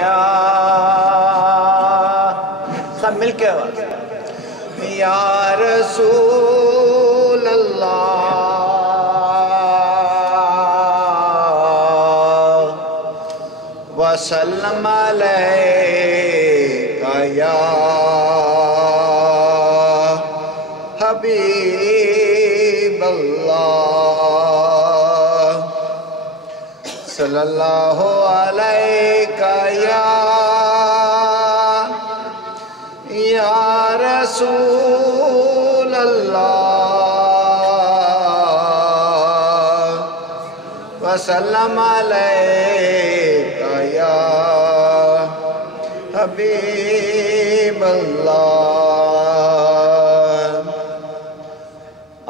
या सब मिलके या रसूल अल्लाह वसल्लम अलैका या हबीब अल्लाह सल्लल्लाहु अलैका या रसूल अल्लाह वसल्लम अलैका या हबीब अल्लाह।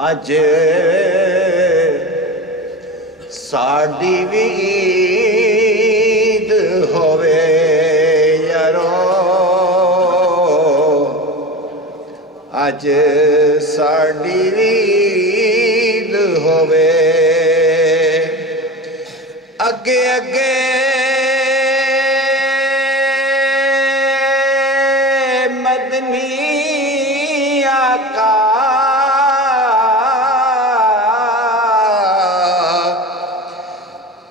अज साड़ी भी ईद होवे यारो, अज साड़ी भी ईद होवे। अगे अगे मदनी आका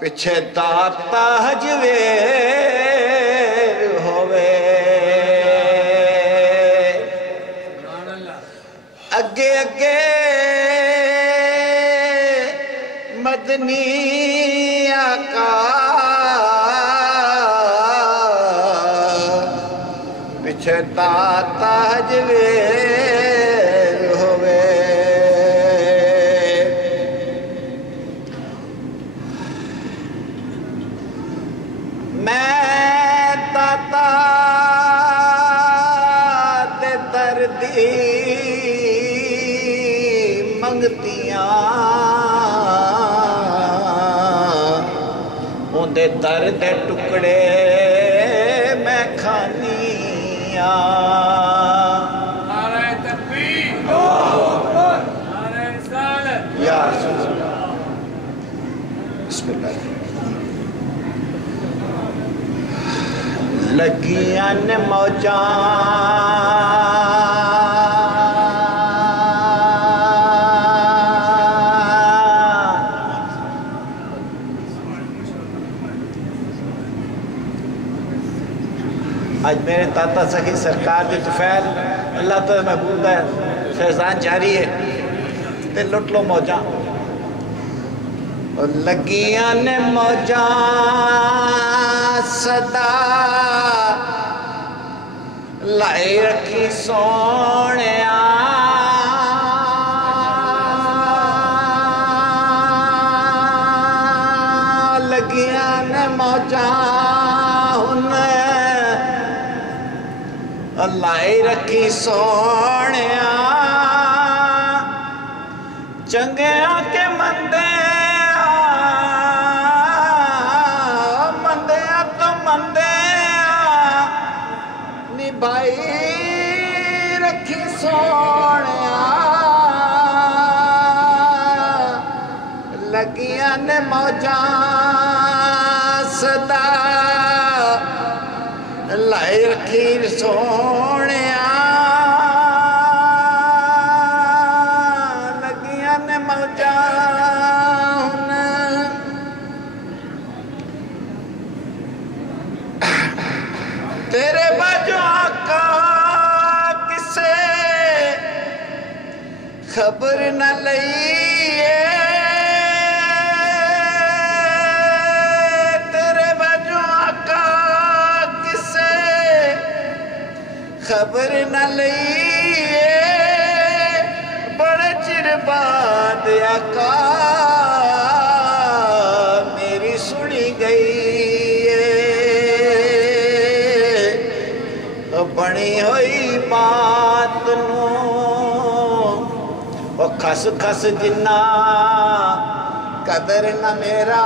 पिछे दाता हजवेर होवे। अगे अगे मदनी आका पिछे दाता हजवेर होवे। मैं दाता दे दर्दी मंगतियां उन्दे दर्द टुकड़े मैं खानिया। या बिस्मिल्लाह। लगियां ने मौजां आज मेरे ताता सखी सरकार के तुफैल अल्लाह तो महबूब है फैजान जारी है ते लुट लो मौजां। लगियां ने मौजां सदा लाई रखी सोनिया। लगियां ने मौजां लाई रखी सोनिया। चंगिया के मंदे मंदिया तो मंदे निभाई रखी सोनिया। लगियां ने मौजां सदा लाई रखी सोनिया। लगियां ने मौजां तेरे बाजू आका किसे खबर न लई। खबर न लई बड़े चिर बाद आका मेरी सुनी गई। बनी हुई बात नू खस खस जिन्ना कदर न मेरा।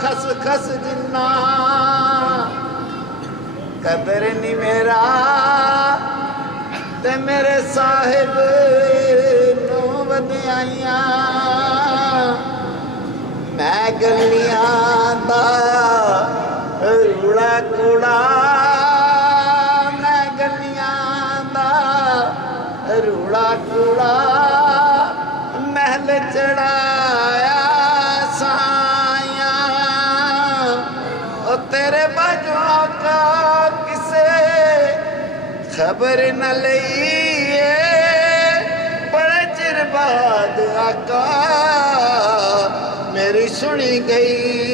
खस खस जिन्ना कदर नहीं मेरा ते मेरे साहिब नू वधियाइयां गलियां दा रूड़ा कूड़ा मैं गलियां दा रूड़ा कूड़ा महल चढ़ाया साया ओ तेरे बाजू का किसे खबर न लईए बड़े चिर बाद आका मेरी सुनी गई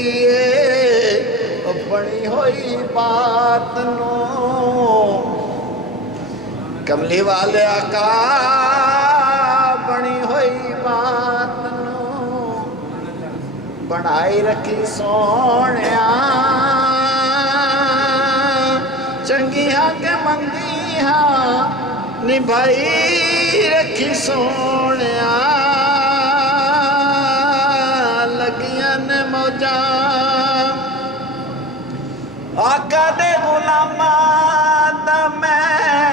बनी हुई बात नो कमली वाले आका बनी हुई बात नो बनाई रखी सोनिया चंगिया के मंदिया निभाई रखी सोनिया लगियां ने मौजा आका दे गुलामा दा मैं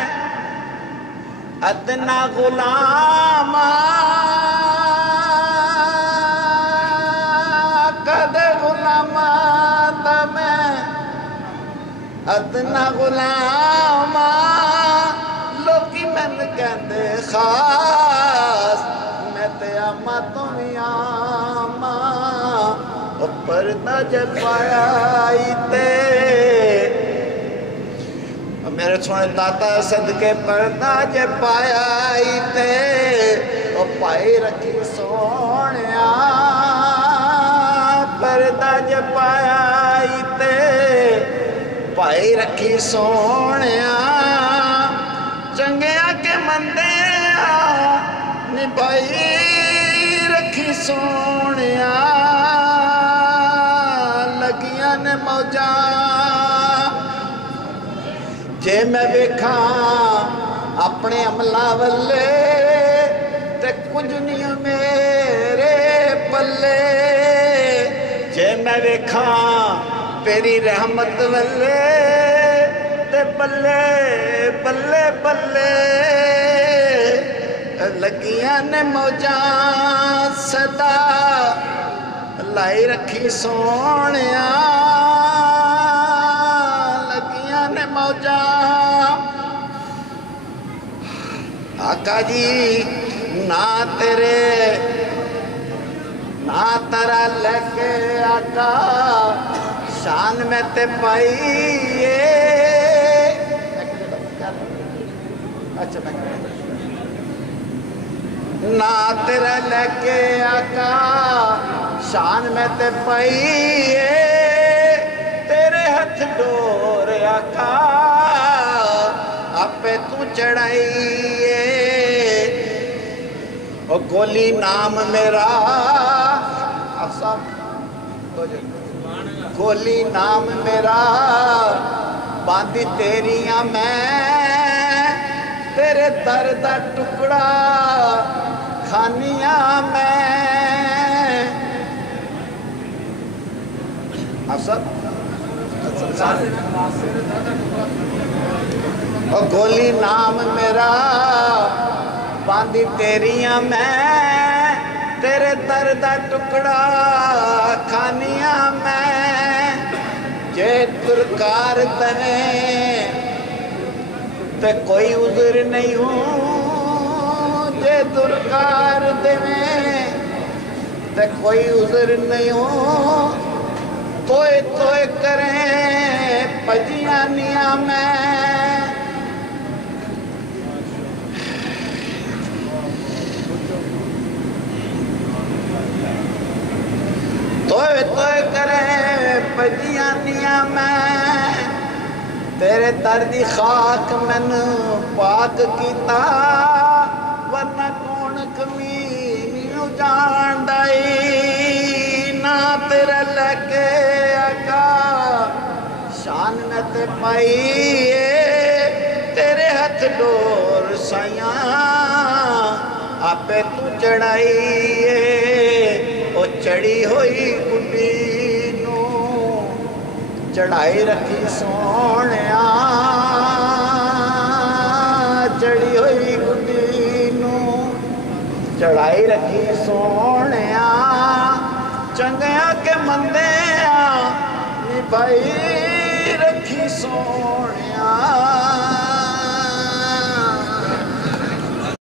अदना गुलाम आका दे गुलामा दा मैं अदना गुलाम लोकी मैन कहते खास मैं ते आमा तो भी आमा पर्दा जपाया ते मेरे सोने दाता सदके पर्दा जपाया ते ओ पाई रखी सोनिया पर्दा जपाया ते पाई रखी सोनिया चंगिया के मंदे निभाई रखी सोनिया लगियां ने मौजा जे मैं वेखा अपने अमला वल्ले ते कुछ नहीं मेरे पल्ले जे मैं वेखा तेरी रहमत वल्ले ते बल्ले बल्ले बल्ले लगियां ने मौजा सदा लाई रखी सोनिया लगियां ने मौजा आका जी ना तेरे ना तेरा लेके आका शान में ते पाइए अच्छा ना तेरा लेके आका शान में ते पाइए तेरे हथ डोर आका आपे तू चढ़ाइए ओ गोली नाम मेरा गोली नाम मेरा बांधी तेरिया मैं तेरे दर दा टुकड़ा खानिया मैं और गोली नाम मेरा बांधी तेरिया मैं तेरे दर दा टुकड़ा खानिया मैं जे तुरकार तने ते कोई उजर नहीं हूँ जे तुरकार देवे ते कोई उजर नहीं हूँ तोय तोय करें पजियानिया मैं तोय तोय करें पजियानिया मैं तेरे दर दी खाक मैनू पाक कीता वरना कौन कमीनू जानदा ना तेरा लेके आका शान में ते पाइए तेरे हथ डोर साइया आपे तू चढ़ाइए ओ चढ़ी हुई गुड्डी चढ़ाई रखी सोनिया चढ़ी हुई गुड्डी नू चढ़ाई रखी सोनिया चंगिया के मंदे नी भाई रखी सोनिया